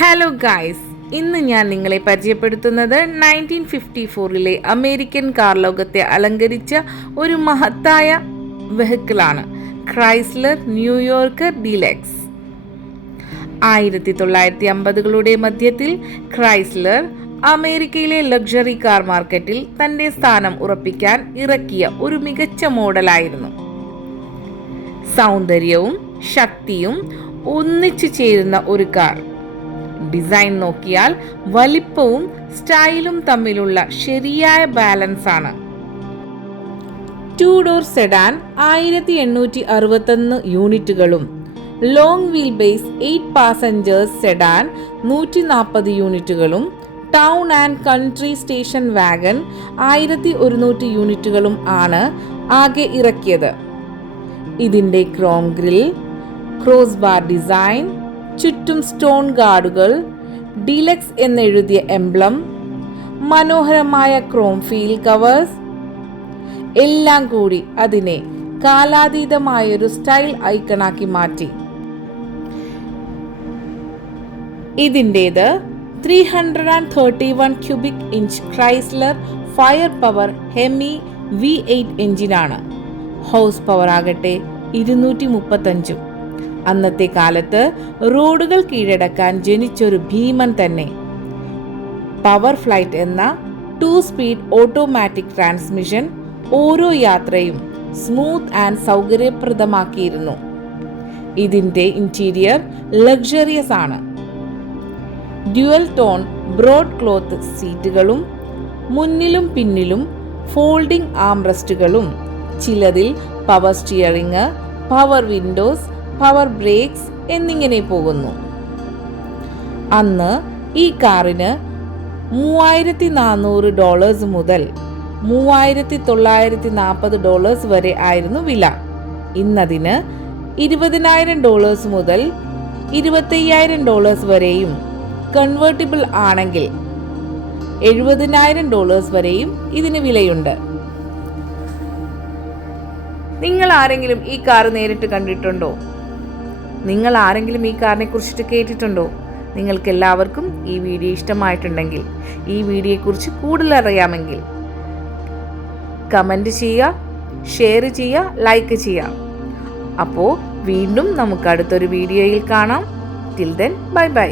Hello guys, ഇന്ന് ഞാൻ നിങ്ങളെ പരിചയപ്പെടുത്തുന്നത് 1954 അമേരിക്കൻ കാർ ലോകത്തെ അലങ്കരിച്ച ഒരു മഹത്തായ വെഹിക്കിളാണ് ക്രൈസ്ലർ ന്യൂയോർക്ക് ഡീലക്സ്. 1950കളുടെ മധ്യത്തിൽ ക്രൈസ്ലർ അമേരിക്കയിലെ ലക്ഷറി കാർ മാർക്കറ്റിൽ തൻ്റെ സ്ഥാനം ഉറപ്പിക്കാൻ ഇറക്കിയ ഒരു മികച്ച മോഡലായിരുന്നു. സൗന്ദര്യവും ശക്തിയും ഒന്നിച്ചു ചേരുന്ന ഒരു കാർ. ഡിസൈൻ നോക്കിയാൽ വലിപ്പവും സ്റ്റൈലും തമ്മിലുള്ള ശരിയായ ബാലൻസ് ആണ്. 2 ഡോർ സെഡാൻ 1861 യൂണിറ്റുകളും long wheel base 8 passengers sedan 140 യൂണിറ്റുകളും town and country station wagon 1100 യൂണിറ്റുകളും ആണ് ആകെ ഇറക്കിയത്. ഇതിൻ്റെ Chrome grill, cross bar design, ചുറ്റും സ്റ്റോൺ ഗാർഡുകൾ, ഡീലക്സ് എന്നെഴുതിയ എംബ്ലം, മനോഹരമായ ക്രോം ഫീൽ കവേഴ്സ് എല്ലാം കൂടി അതിനെ കാലാതീതമായൊരു സ്റ്റൈൽ ഐക്കണാക്കി മാറ്റി. ഇതിൻ്റേത് 331 cubic inch Chrysler fire power hemi V8 എഞ്ചിനാണ്. ഹൗസ് പവർ ആകട്ടെ 235. അന്നത്തെ കാലത്ത് റോഡുകൾ കീഴടക്കാൻ ജനിച്ചൊരു ഭീമൻ തന്നെ. പവർ ഫ്ലൈറ്റ് എന്ന 2 സ്പീഡ് ഓട്ടോമാറ്റിക് ട്രാൻസ്മിഷൻ ഓരോ യാത്രയും സ്മൂത്ത് ആൻഡ് സൗകര്യപ്രദമാക്കിയിരുന്നു. ഇതിൻ്റെ ഇന്റീരിയർ ലക്ഷറിയസ് ആണ്. ഡ്യുവൽ ടോൺ ബ്രോഡ് ക്ലോത്ത് സീറ്റുകളും മുന്നിലും പിന്നിലും ഫോൾഡിംഗ് ആംറെസ്റ്റുകളും, ചിലതിൽ power steering, power windows, power brakes എന്നിങ്ങനെ പോകുന്നു. അന്ന് ഈ കാറിന് $3,400 മുതൽ $3,940 വരെ ആയിരുന്നു വില. ഇന്നതിന് $20,000 മുതൽ $25,000 വരെയും, കൺവേർട്ടിബിൾ ആണെങ്കിൽ $70,000 വരെയും ഇതിന് വിലയുണ്ട്. നിങ്ങൾ ആരെങ്കിലും ഈ കാർ നേരിട്ട് കണ്ടിട്ടുണ്ടോ? നിങ്ങൾ ആരെങ്കിലും ഈ കാറിനെ കുറിച്ചിട്ട് കേട്ടിട്ടുണ്ടോ? നിങ്ങൾക്ക് എല്ലാവർക്കും ഈ വീഡിയോ ഇഷ്ടമായിട്ടുണ്ടെങ്കിൽ, ഈ വീഡിയോയെക്കുറിച്ച് കൂടുതൽ അറിയാമെങ്കിൽ കമൻറ്റ് ചെയ്യുക, ഷെയർ ചെയ്യുക, ലൈക്ക് ചെയ്യുക. അപ്പോൾ വീണ്ടും നമുക്ക് അടുത്തൊരു വീഡിയോയിൽ കാണാം. Till then bye bye.